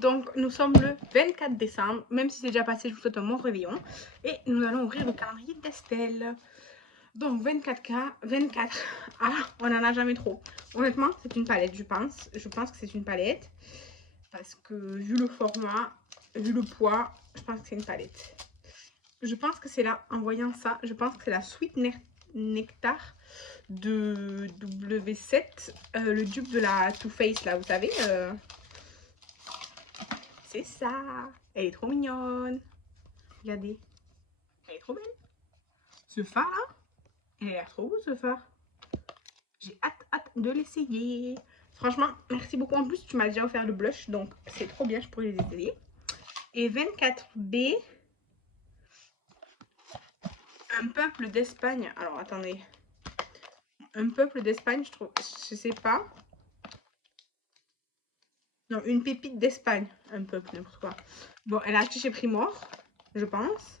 donc nous sommes le 24 décembre, même si c'est déjà passé, je vous souhaite un bon réveillon. Et nous allons ouvrir le calendrier d'Estelle. Donc 24K, 24, ah, on n'en a jamais trop. Honnêtement, c'est une palette, je pense. Je pense que c'est une palette. Parce que vu le format, vu le poids, je pense que c'est une palette. Je pense que c'est là, en voyant ça, je pense que c'est la Sweet Nectar de W7. Le dupe de la Too Faced, là, vous savez. C'est ça. Elle est trop mignonne. Regardez. Elle est trop belle. Ce fard là, il a l'air trop beau ce fard. J'ai hâte de l'essayer. Franchement, merci beaucoup. En plus, tu m'as déjà offert le blush, donc c'est trop bien, je pourrais les essayer. Et 24B, un peuple d'Espagne. Alors, attendez. Un peuple d'Espagne, je trouve, je sais pas. Non, une pépite d'Espagne. Un peuple, n'importe quoi. Bon, elle a acheté chez Primor, je pense.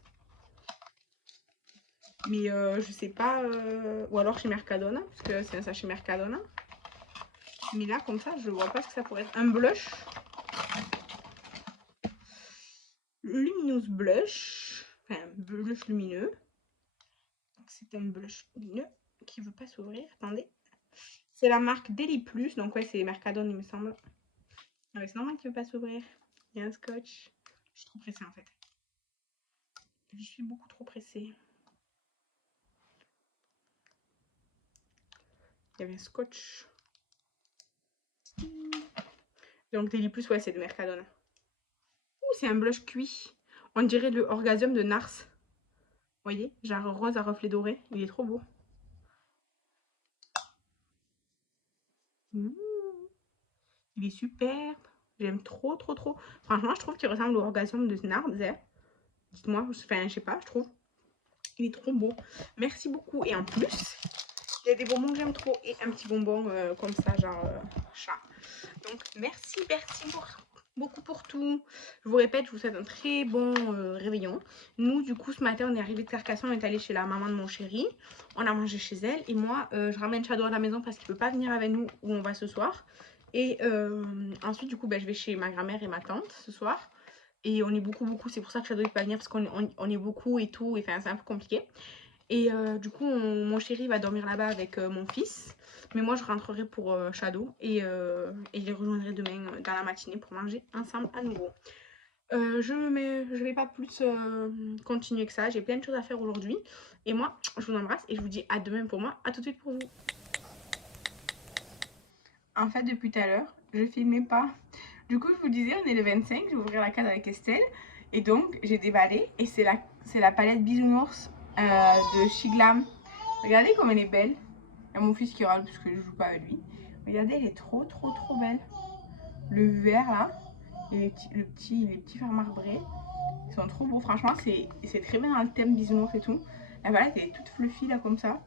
Mais je sais pas. Ou alors chez Mercadona, parce que c'est un sachet Mercadona. Mais là, comme ça, je vois pas ce que ça pourrait être. Un blush. Luminous blush. Enfin, blush lumineux. C'est un blush lumineux qui veut pas s'ouvrir. Attendez. C'est la marque Deli Plus. Donc, ouais, c'est Mercadona, il me semble. Ah, c'est normal qu'il veut pas s'ouvrir. Il y a un scotch. Je suis trop pressée, en fait. Je suis beaucoup trop pressée. Il y avait un scotch. Donc, Deli Plus, ouais, c'est de Mercadona. Ouh, c'est un blush cuit. On dirait le Orgasme de Nars. Vous voyez, genre rose à reflet doré. Il est trop beau. Mmh. Il est superbe. J'aime trop, trop, trop. Franchement, je trouve qu'il ressemble au Orgasme de Nars. Dites-moi, enfin, je sais pas, je trouve. Il est trop beau. Merci beaucoup. Et en plus, il y a des bonbons que j'aime trop. Et un petit bonbon comme ça, genre chat. Donc, merci beaucoup pour tout. Je vous répète, je vous souhaite un très bon réveillon. Nous, du coup, ce matin, on est arrivé de Carcassonne, on est allé chez la maman de mon chéri. On a mangé chez elle. Et moi, je ramène Shadow à la maison parce qu'il ne peut pas venir avec nous où on va ce soir. Et ensuite, du coup, je vais chez ma grand-mère et ma tante ce soir. Et on est beaucoup. C'est pour ça que Shadow ne peut pas venir parce qu'on est beaucoup et tout. Et enfin, c'est un peu compliqué. Et du coup, mon chéri va dormir là-bas avec mon fils. Mais moi, je rentrerai pour Shadow et je les rejoindrai demain dans la matinée pour manger ensemble à nouveau. Je vais pas plus continuer que ça. J'ai plein de choses à faire aujourd'hui. Et moi, je vous embrasse et je vous dis à demain pour moi. À tout de suite pour vous. En fait, depuis tout à l'heure, je filmais pas. Du coup, je vous disais, on est le 25. Je vais ouvrir la case avec Estelle. Et donc, j'ai déballé. Et c'est la palette Bisounours de Shiglam. Regardez comme elle est belle. Il y a mon fils qui râle parce que je joue pas avec lui. Regardez, elle est trop belle. Le vert là, et les petits fards marbrés, ils sont trop beaux. Franchement, c'est très bien dans le thème bisounours et tout. La palette, elle est toute fluffy là comme ça.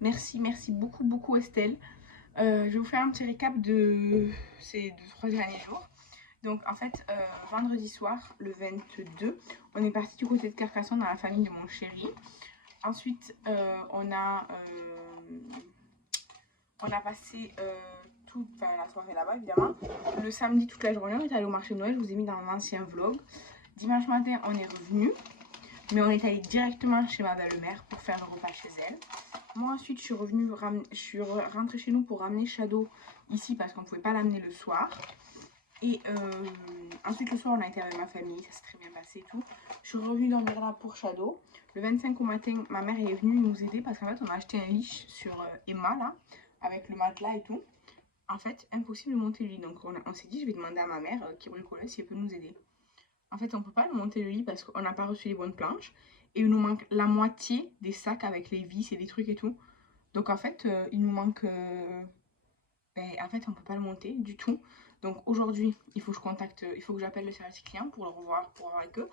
Merci beaucoup Estelle. Je vais vous faire un petit récap de ces 2-3 derniers jours. Donc en fait, vendredi soir, le 22, on est parti du côté de Carcassonne dans la famille de mon chéri. Ensuite, on a passé toute la soirée là-bas, évidemment. Le samedi, toute la journée, on est allé au marché de Noël. Je vous ai mis dans mon ancien vlog. Dimanche matin, on est revenu. Mais on est allé directement chez ma belle-mère pour faire le repas chez elle. Moi, ensuite, je suis rentrée chez nous pour ramener Shadow ici parce qu'on ne pouvait pas l'amener le soir. Et ensuite, le soir, on a été avec ma famille. Ça s'est très bien passé et tout. Je suis revenue dormir là pour Shadow. Le 25 au matin, ma mère est venue nous aider parce qu'en fait, on a acheté un lit sur Emma là, avec le matelas et tout. En fait, impossible de monter le lit. Donc, on s'est dit, je vais demander à ma mère qui est bricoleuse si elle peut nous aider. En fait, on ne peut pas monter le lit parce qu'on n'a pas reçu les bonnes planches. Et il nous manque la moitié des sacs avec les vis et des trucs et tout. Donc, en fait, il nous manque... en fait, on ne peut pas le monter du tout. Donc, aujourd'hui, il faut que j'appelle le service client pour le revoir, pour voir avec eux.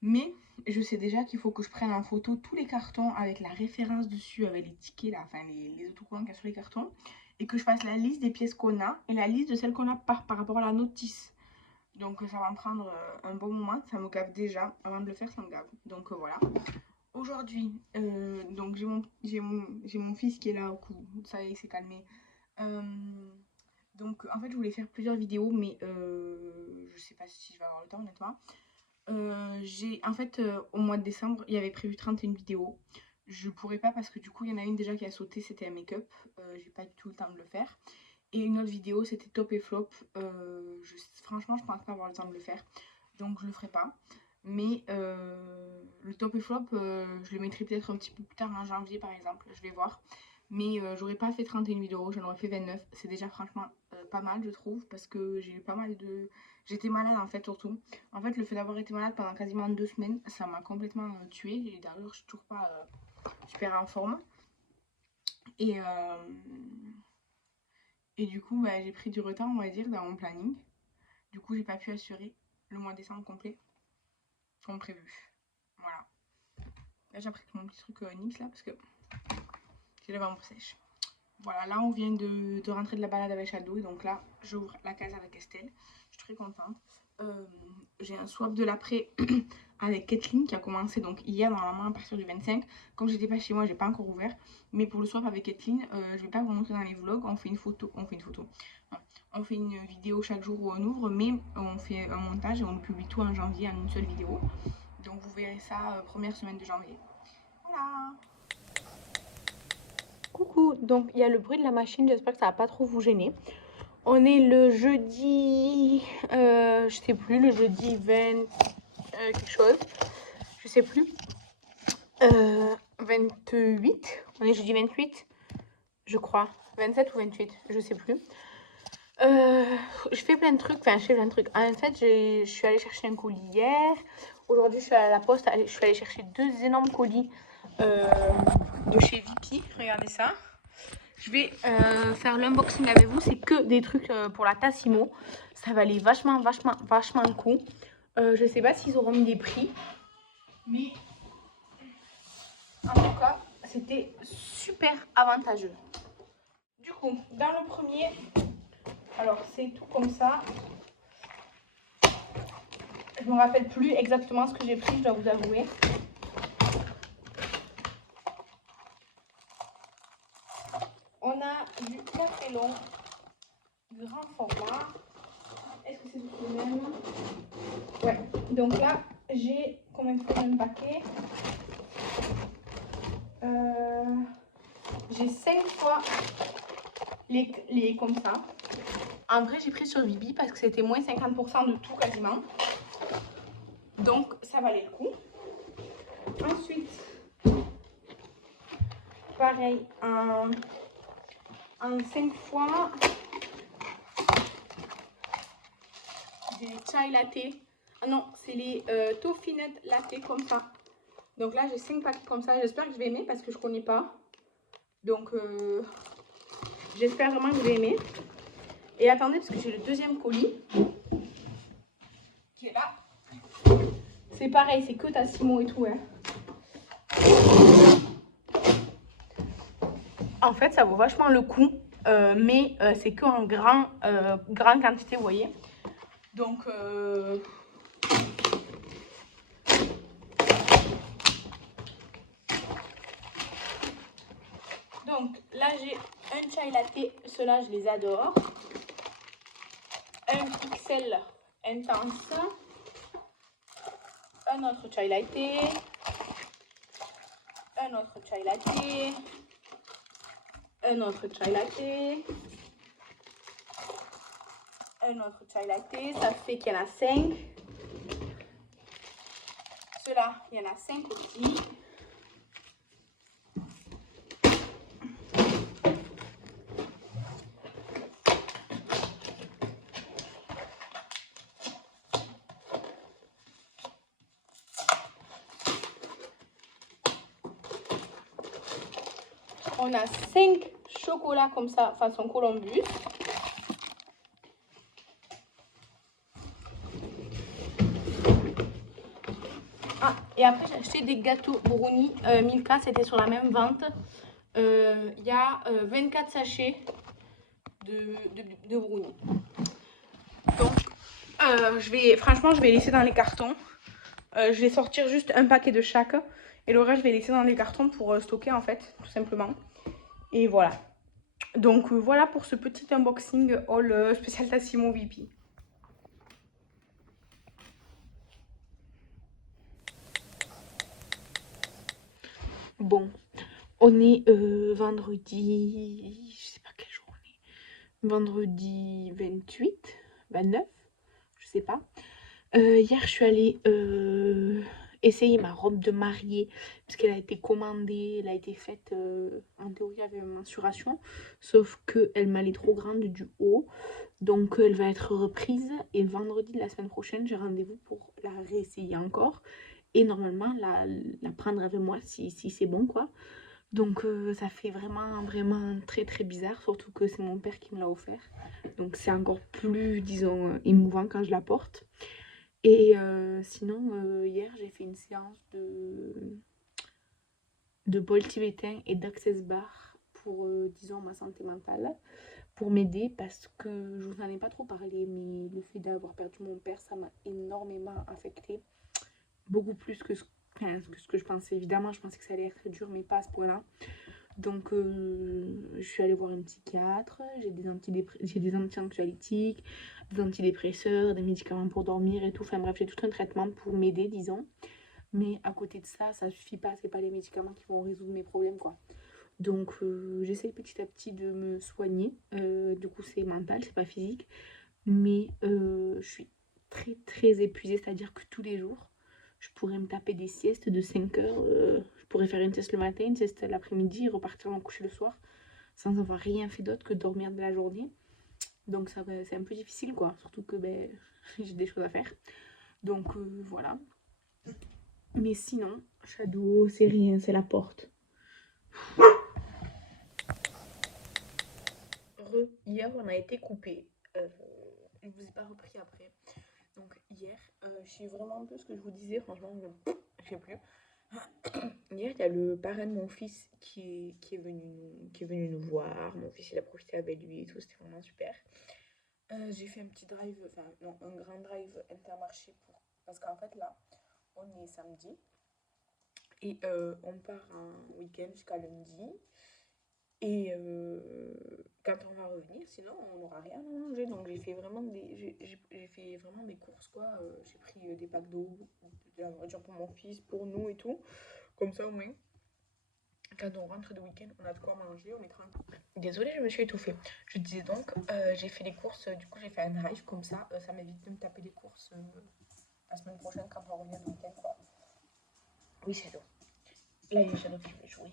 Mais je sais déjà qu'il faut que je prenne en photo tous les cartons avec la référence dessus, avec les tickets là, enfin les autocollants qu'il y a sur les cartons. Et que je fasse la liste des pièces qu'on a et la liste de celles qu'on a par rapport à la notice. Donc ça va me prendre un bon moment, ça me gave déjà. Avant de le faire, ça me gave. Donc voilà. Aujourd'hui, donc j'ai mon fils qui est là au cou. Ça y est, il s'est calmé. Donc en fait, je voulais faire plusieurs vidéos, mais je sais pas si je vais avoir le temps honnêtement. En fait, au mois de décembre, il y avait prévu 31 vidéos. Je pourrais pas parce que du coup, il y en a une déjà qui a sauté, c'était un make-up. J'ai pas du tout le temps de le faire. Et une autre vidéo, c'était top et flop. Franchement, je pense pas avoir le temps de le faire. Donc, je le ferai pas. Mais le top et flop, je le mettrai peut-être un petit peu plus tard en janvier par exemple. Je vais voir. Mais j'aurais pas fait 31 vidéos, j'en aurais fait 29. C'est déjà franchement pas mal, je trouve. Parce que j'ai eu pas mal de... J'étais malade en fait, surtout. En fait, le fait d'avoir été malade pendant quasiment 2 semaines, ça m'a complètement tuée. Et d'ailleurs, je suis toujours pas super en forme. Et, et du coup, bah, j'ai pris du retard, on va dire, dans mon planning. Du coup, j'ai pas pu assurer le mois de décembre complet comme prévu. Voilà. Là, j'ai pris mon petit truc NYX là parce que j'ai la vraiment sèche. Voilà, là, on vient de rentrer de la balade avec Shadow. Et donc là, j'ouvre la case avec Estelle. Je suis très contente. J'ai un swap de l'après avec Kathleen qui a commencé donc hier, normalement à partir du 25. Comme j'étais pas chez moi, j'ai pas encore ouvert. Mais pour le swap avec Kathleen, je vais pas vous montrer dans les vlogs. On fait une photo. Non, on fait une vidéo chaque jour où on ouvre, mais on fait un montage et on publie tout en janvier en une seule vidéo. Donc vous verrez ça première semaine de janvier. Voilà. Coucou, donc il y a le bruit de la machine, j'espère que ça va pas trop vous gêner. On est le jeudi, je sais plus, le jeudi 20 quelque chose, je sais plus, 28, on est jeudi 28, je crois, 27 ou 28, je sais plus. Je fais plein de trucs, en fait je suis allée chercher un colis hier, aujourd'hui je suis allée à la poste, je suis allée chercher 2 énormes colis de chez Vipi, regardez ça. Je vais faire l'unboxing avec vous, c'est que des trucs pour la Tassimo. Ça valait vachement le coup. Je sais pas s'ils auront mis des prix, mais en tout cas, c'était super avantageux. Du coup, dans le premier, alors c'est tout comme ça. Je me rappelle plus exactement ce que j'ai pris, je dois vous avouer. On a du café long, grand format. Est-ce que c'est tout le même? Ouais, donc là, j'ai combien de fois un paquet? J'ai 5 fois les comme ça. En vrai, j'ai pris sur Vibi parce que c'était moins 50% de tout quasiment. Donc, ça valait le coup. Ensuite, pareil, en 5 fois, j'ai les chai latte. Ah non, c'est les toffee nut latte comme ça. Donc là, j'ai 5 paquets comme ça. J'espère que je vais aimer parce que je connais pas. Donc, j'espère vraiment que je vais aimer. Et attendez, parce que j'ai le deuxième colis qui est là. C'est pareil, c'est que Tassimo et tout. Hein. En fait, ça vaut vachement le coup, mais c'est que en grande quantité, vous voyez. Donc, là, j'ai un chai latte. Ceux-là, je les adore. Un XL intense. Un autre chai latte. Un autre chai latte. Un autre chai latte. Un autre chai latte. Ça fait qu'il y en a 5. Ceux-là, il y en a 5 aussi. On a 5 chocolats comme ça, façon Columbus. Ah, et après j'ai acheté des gâteaux brownie Milka, c'était sur la même vente. Il y a 24 sachets de brownie. Donc, franchement, je vais laisser dans les cartons. Je vais sortir juste un paquet de chaque. Et le reste, je vais laisser dans les cartons pour stocker, en fait, tout simplement. Et voilà. Donc, voilà pour ce petit unboxing haul spécial Tassimo Vipi. Bon, on est vendredi, je sais pas quel jour on est. Vendredi 28, 29, je sais pas. Hier, je suis allée essayer ma robe de mariée, puisqu'elle a été commandée, elle a été faite en théorie avec mensuration, sauf qu'elle m'allait trop grande du haut, donc elle va être reprise. Et vendredi de la semaine prochaine, j'ai rendez-vous pour la réessayer encore. Et normalement, la prendre avec moi si c'est bon, quoi. Donc ça fait vraiment très très bizarre, surtout que c'est mon père qui me l'a offert. Donc c'est encore plus, disons, émouvant quand je la porte. Et sinon, hier, j'ai fait une séance de bol tibétain et d'access bar pour, disons, ma santé mentale, pour m'aider parce que je vous en ai pas trop parlé, mais le fait d'avoir perdu mon père, ça m'a énormément affectée, beaucoup plus que ce que je pensais. Évidemment, je pensais que ça allait être dur, mais pas à ce point-là. Donc, je suis allée voir une psychiatre, j'ai des anxiolytiques, des antidépresseurs, des médicaments pour dormir et tout. Enfin bref, j'ai tout un traitement pour m'aider, disons. Mais à côté de ça, ça suffit pas, c'est pas les médicaments qui vont résoudre mes problèmes, quoi. Donc, j'essaye petit à petit de me soigner. Du coup, c'est mental, c'est pas physique. Mais je suis très très épuisée, c'est-à-dire que tous les jours, je pourrais me taper des siestes de 5 heures. Je pourrais faire une sieste le matin, une sieste l'après-midi et repartir en coucher le soir sans avoir rien fait d'autre que dormir de la journée. Donc ça, c'est un peu difficile, quoi. Surtout que ben, j'ai des choses à faire. Donc voilà. Mais sinon, Shadow, c'est rien, c'est la porte. Hier, on a été coupé. Je vous ai pas repris après. Donc hier, je sais vraiment un peu ce que je vous disais, franchement, je sais plus. Hier, il y a le parrain de mon fils qui est venu nous voir. Mon fils, il a profité avec lui et tout, c'était vraiment super. J'ai fait un petit drive, enfin non, un grand drive Intermarché parce qu'en fait là, on est samedi et on part un week-end jusqu'à lundi. Et quand on va revenir, sinon on n'aura rien à manger. Donc j'ai fait vraiment des courses, quoi. J'ai pris des packs d'eau, de la nourriture pour mon fils, pour nous et tout. Comme ça au moins, quand on rentre de week-end, on a de quoi manger, on est tranquille. Désolée, je me suis étouffée. Je disais donc, j'ai fait les courses, du coup j'ai fait un drive comme ça m'évite de me taper des courses la semaine prochaine quand on revient de week-end, quoi. Oui, c'est Shadow. Là, il y a Shadow qui veut jouer.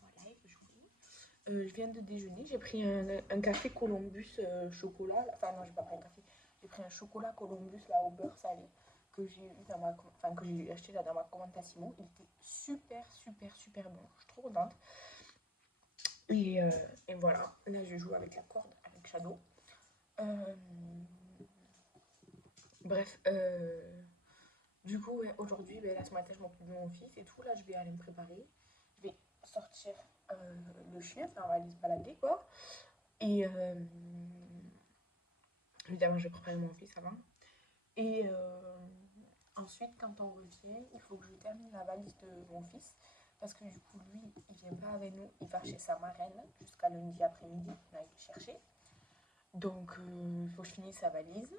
Voilà, il veut jouer. Je viens de déjeuner, j'ai pris un café Columbus chocolat. Enfin, non, j'ai pas pris un café. J'ai pris un chocolat Columbus là au beurre salé que j'ai eu que j'ai acheté là dans ma commande Tassimo. Il était super bon. Je suis trop contente. Et, euh, et voilà, là je joue avec la corde, avec Shadow. Euh, Bref, du coup, ouais, aujourd'hui, ben, là ce matin, je m'occupe de mon fils et tout. Là, je vais aller me préparer. Je vais sortir le chien, enfin, on va aller se balader, quoi. Et évidemment, je vais préparer mon fils avant. Et ensuite, quand on revient, il faut que je termine la valise de mon fils. Parce que du coup, lui, il vient pas avec nous. Il va chez sa marraine jusqu'à lundi après-midi. On va aller le chercher. Donc, il faut que je finisse sa valise.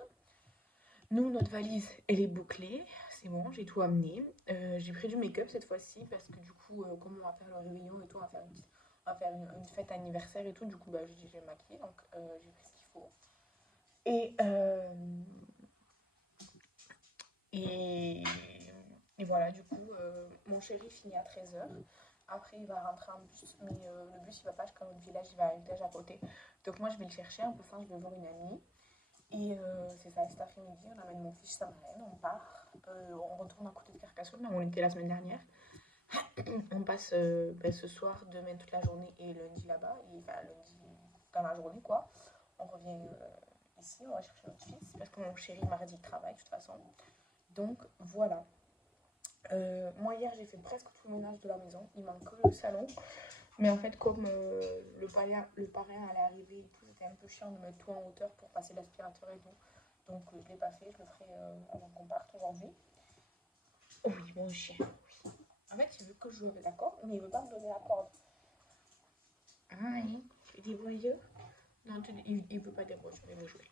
Nous, notre valise, elle est bouclée. C'est bon, j'ai tout amené. J'ai pris du make-up cette fois-ci parce que du coup, comme on va faire le réveillon et tout, on va faire une fête anniversaire et tout. Du coup, bah, je vais me maquiller. Donc, j'ai pris ce qu'il faut. Et, euh, et, et voilà, du coup, mon chéri finit à 13 h. Après, il va rentrer en bus, mais le bus, il va pas jusqu'à notre village, il va à un village à côté. Donc moi, je vais le chercher. Un peu fin, je vais voir une amie. Et c'est ça, cet après-midi, on amène mon fils, sa marraine, on part. On retourne à côté de Carcassonne, là où on était la semaine dernière. On passe ce soir, demain toute la journée et lundi là-bas. Et enfin, lundi dans la journée, quoi. On revient ici, on va chercher notre fils. Parce que mon chéri, mardi, il travaille de toute façon. Donc voilà. Moi, hier, j'ai fait presque tout le ménage de la maison. Il manque que le salon. Mais en fait, comme le parrain allait arriver et tout, c'était un peu chiant de mettre tout en hauteur pour passer l'aspirateur et tout. Donc, je ne l'ai pas fait. Je le ferai avant qu'on parte aujourd'hui. Oh oui, mon chien. Oui. En fait, il veut que je joue avec la corde, mais il ne veut pas me donner la corde. Ah, oui. Tu dis bonjour. Non, il ne veut pas dire bonjour, il veut jouer.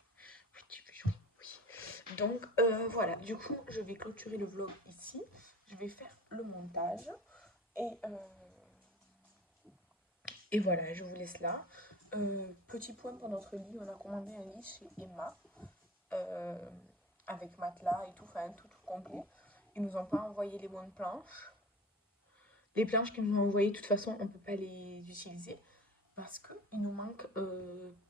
Oui, tu veux jouer. Oui. Donc, voilà. Du coup, je vais clôturer le vlog ici. Je vais faire le montage. Et Et voilà, je vous laisse là. Petit point pour notre lit, on a commandé un lit chez Emma, euh, avec matelas et tout, enfin tout complet. Ils nous ont pas envoyé les bonnes planches. Les planches qu'ils nous ont envoyées, de toute façon, on ne peut pas les utiliser parce qu'il nous manque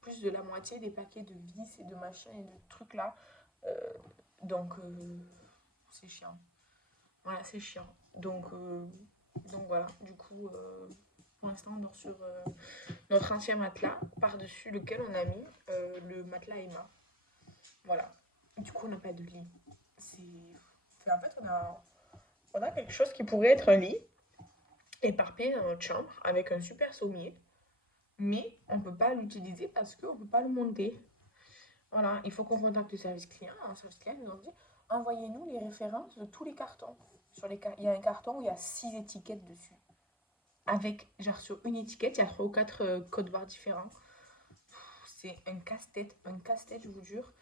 plus de la moitié des paquets de vis et de machins et de trucs là. Euh, donc, c'est chiant. Voilà, c'est chiant. Donc voilà, du coup, pour l'instant, on dort sur notre ancien matelas, par-dessus lequel on a mis le matelas Emma. Voilà. Du coup, on n'a pas de lit. C'est... En fait, on a quelque chose qui pourrait être un lit, éparpillé dans notre chambre, avec un super sommier, mais on ne peut pas l'utiliser parce qu'on ne peut pas le monter. Voilà, il faut qu'on contacte le service client. Le service client nous a dit, envoyez-nous les références de tous les cartons. Il y a un carton où il y a 6 étiquettes dessus. Avec, genre sur une étiquette, il y a 3 ou 4 codes barres différents. C'est un casse-tête, je vous jure.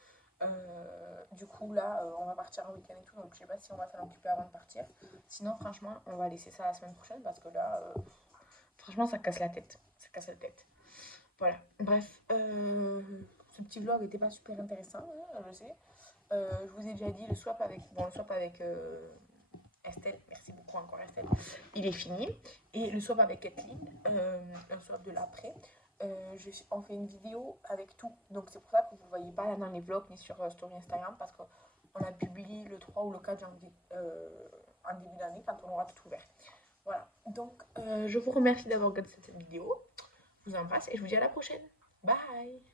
Du coup, là, on va partir un week-end et tout, donc je sais pas si on va s'en occuper avant de partir. Sinon, franchement, on va laisser ça la semaine prochaine parce que là, franchement, ça casse la tête. Ça casse la tête. Voilà. Bref, ce petit vlog n'était pas super intéressant, hein, je sais. Je vous ai déjà dit, le swap avec Estelle, merci beaucoup encore Estelle, il est fini. Et le swap avec Kathleen, un swap de l'après, on fait une vidéo avec tout. Donc c'est pour ça que vous ne voyez pas là dans les vlogs ni sur Story Instagram parce qu'on a publié le 3 ou le 4 janvier en début d'année quand on aura tout ouvert. Voilà. Donc je vous remercie d'avoir regardé cette vidéo. Je vous embrasse et je vous dis à la prochaine. Bye!